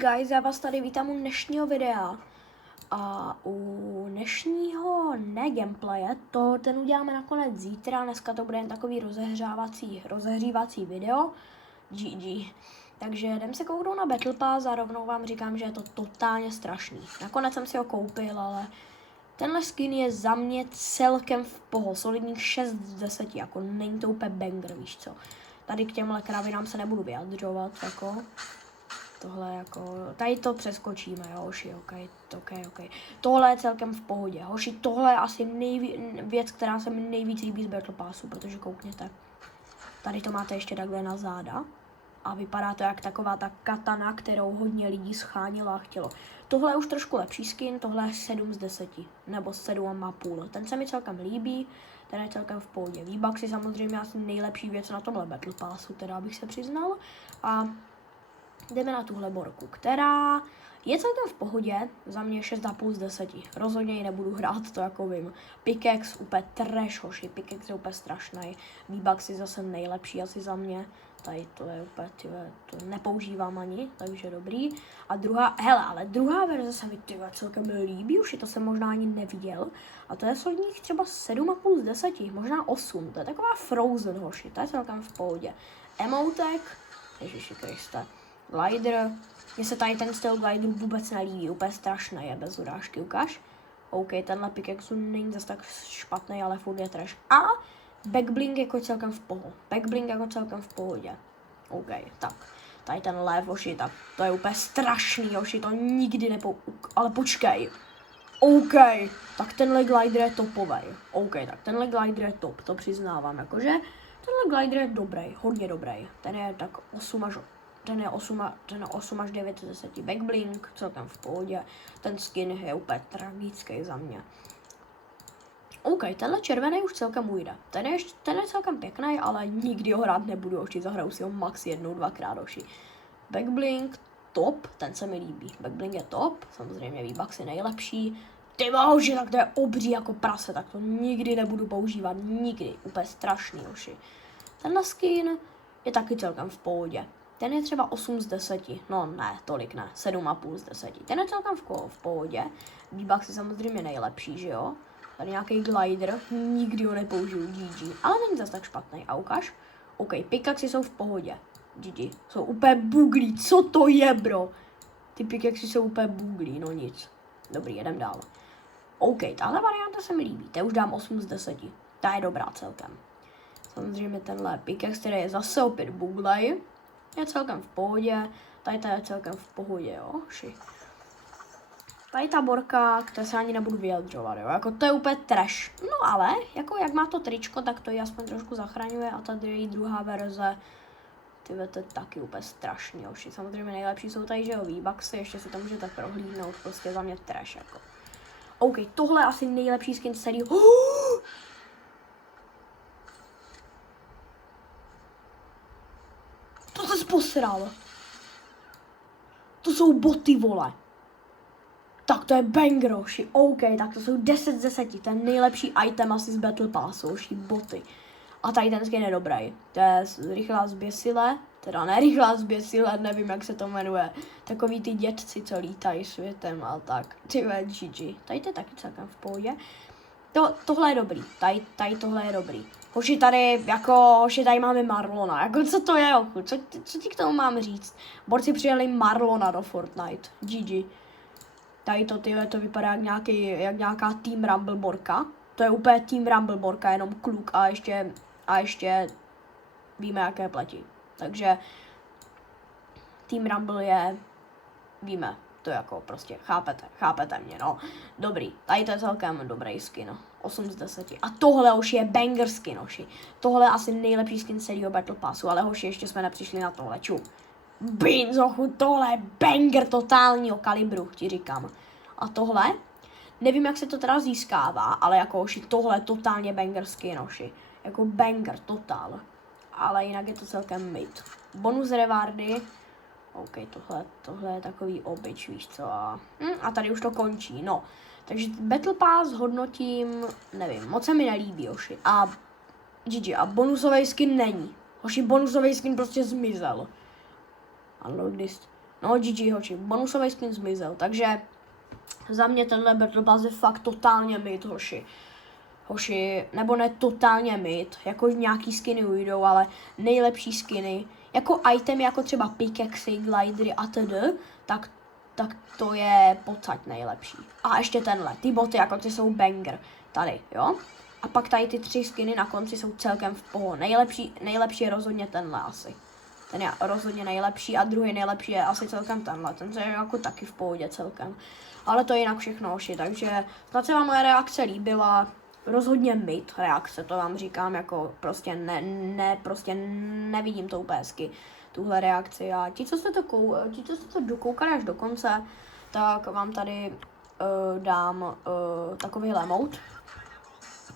Guys, já vás tady vítám u dnešního videa. A u dnešního gameplaye, ten uděláme nakonec zítra, dneska to bude jen takový rozehřívací video. GG. Takže jdem se kouknout na Battle Pass a rovnou vám říkám, že je to totálně strašný. Nakonec jsem si ho koupil, ale tenhle skin je za mě celkem v poho, solidních 6 z 10, jako není to úplně banger, víš co. Tady k těmhle kravinám se nebudu vyjadřovat, jako. Tohle jako, tady to přeskočíme, jo, hoši, ok. Tohle je celkem v pohodě, hoši, tohle je asi věc, která se mi nejvíc líbí z Battle Passu, protože koukněte. Tady to máte ještě takhle na záda a vypadá to jak taková ta katana, kterou hodně lidí schánilo a chtělo. Tohle je už trošku lepší skin, tohle je 7 z 10, nebo 7,5. Ten se mi celkem líbí, ten je celkem v pohodě. V-Bucks je samozřejmě asi nejlepší věc na tomhle Battle Passu, teda bych se přiznal. A jdeme na tuhle borku, která je celkem v pohodě, za mě 6,5 z 10. Rozhodně ji nebudu hrát, to jako vím. Pickaxe úplně trash, hoši, Pickaxe je úplně strašný. V-Bucks je zase nejlepší asi za mě. Tady to je úplně, to nepoužívám ani, takže dobrý. A druhá verze se mi celkem líbí, už to jsem možná ani neviděl. A to je solidních třeba 7,5 z 10, možná 8. To je taková Frozen, hoši, to je celkem v pohodě. Emotek, Ježiši Kriste. Glider, mně se tady ten styl glideru vůbec nelíbí, úplně strašný je, bez urážky, ukáž. OK, tenhle pickaxe není zase tak špatný, ale furt je trash. A backblink jako celkem v pohodě. OK, tak, tady ten lev, hoši, tak to je úplně strašný, hoši, to nikdy ale počkej. OK, tak tenhle glider je topovej. OK, tak tenhle glider je top, to přiznávám, jakože tenhle glider je dobrý, hodně dobrý. Ten je tak 8 až 9 z 10. Backblink, celkem v pohodě. Ten skin je úplně tragický za mě. OK, tenhle červený už celkem ujde. Ten je celkem pěkný, ale nikdy ho hrát nebudu, oči, zahraju si ho max 1-2krát, oči. Backblink, top, ten se mi líbí. Backblink je top, samozřejmě V-Bucks je nejlepší. Ty bože, tak to je obří jako prase, tak to nikdy nebudu používat, nikdy. Úplně strašný, oši. Tenhle skin je taky celkem v pohodě. Ten je třeba 8 z 10, no ne, tolik ne, 7,5 z 10. Ten je celkem v pohodě. V-Bucks je samozřejmě nejlepší, že jo? Tady nějaký glider, nikdy ho nepoužiju, GG. Ale není zase tak špatný, a ukáž? OK, pickaxe jsou v pohodě, GG. Jsou úplně buglí, co to je, bro? Ty pickaxe jsou úplně buglí, no nic. Dobrý, jedem dál. OK, tahle varianta se mi líbí, to už dám 8 z 10. Ta je dobrá celkem. Samozřejmě tenhle pickaxe, který je zase opět buglej, je celkem v pohodě, tady to je celkem v pohodě, jo, Tady ta borka, které se ani nebudu vyjadřovat, jo, jako to je úplně trash. No ale, jako jak má to tričko, tak to ji aspoň trošku zachraňuje a tady její druhá verze, to je taky úplně strašný, jo, samozřejmě nejlepší jsou tady, že jo, V-Bucksy, ještě si to můžete prohlídnout, prostě za mě trash, jako. OK, tohle je asi nejlepší skin z série. To se posral. To jsou boty, vole. Tak to je banger, hoši. OK, tak to jsou 10 z 10. Ten nejlepší item asi z Battle Passu, hoši, boty. A tady ten skin je dobrý. To je rychlá zběsile. Teda ne rychlá zběsile, nevím jak se to jmenuje. Takový ty dětci, co lítají světem a tak. Ty GG. Tady to je taky celkem v pohodě. Tohle je dobrý. Tady tohle je dobrý. Hoši, tady máme Marlona. Jako co to je, ochu? Co ti k tomu mám říct? Borci přijeli Marlona do Fortnite. GG. Tady to vypadá jak nějaká Team Rumble borka. To je úplně Team Rumble borka, jenom kluk a ještě víme, jaké platí. Takže Team Rumble je, víme, to jako prostě, chápete mě, no. Dobrý, tady to je celkem dobrý skin, 8 z 10. A tohle, hoši, je banger skin, hoši. Tohle je asi nejlepší skin celého Battle Passu, ale hoši, ještě jsme nepřišli na tohle, Beans, hochu, tohle je banger totálního kalibru, ti říkám. A tohle, nevím, jak se to teda získává, ale jako, hoši, tohle je totálně banger skin, hoši. Jako banger, totál. Ale jinak je to celkem mid. Bonus rewardy. OK, tohle je takový obyč, víš co. A tady už to končí, no. Takže Battle Pass hodnotím, nevím, moc se mi nelíbí, hoši. A GG, a bonusový skin není. Hoši, bonusový skin prostě zmizel. Unlock this. No GG hoči, bonusový skin zmizel, takže za mě tenhle Battle Pass je fakt totálně mid, hoši, nebo ne totálně mid, jako nějaký skiny ujdou, ale nejlepší skiny, jako item, jako třeba pickaxe, glidery a td, tak to je pocať nejlepší. A ještě tenhle, ty boty, jako ty jsou banger, tady, jo. A pak tady ty 3 skiny na konci jsou celkem v pohodě. Nejlepší je rozhodně tenhle asi. Ten je rozhodně nejlepší a druhý nejlepší je asi celkem tenhle. Ten je jako taky v pohodě celkem. Ale to je jinak všechno, hoši, takže snad se vám moje reakce líbila. Rozhodně mid reakce, to vám říkám, jako prostě prostě nevidím to úplně hezky, tuhle reakci. A ti, co jste to dokoukali až do konce, tak vám tady dám takovýhle emote.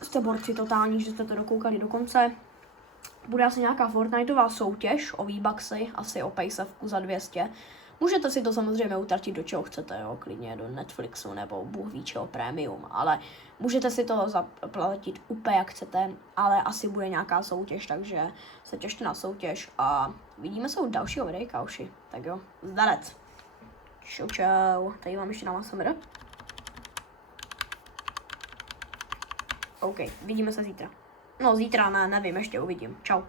Jste borci totální, že jste to dokoukali do konce. Bude asi nějaká Fortniteová soutěž o V-Bucksy, asi o Paysavku za 200. Můžete si to samozřejmě utratit do čeho chcete, jo, klidně do Netflixu nebo Bůh ví čeho premium, ale můžete si to zaplatit úplně jak chcete, ale asi bude nějaká soutěž, takže se těšte na soutěž a vidíme se u dalšího videjka, uši. Tak jo, zdarec. Čau. Tady mám ještě na masomr. OK, vidíme se zítra. No zítra ne, nevím, ještě uvidím. Čau.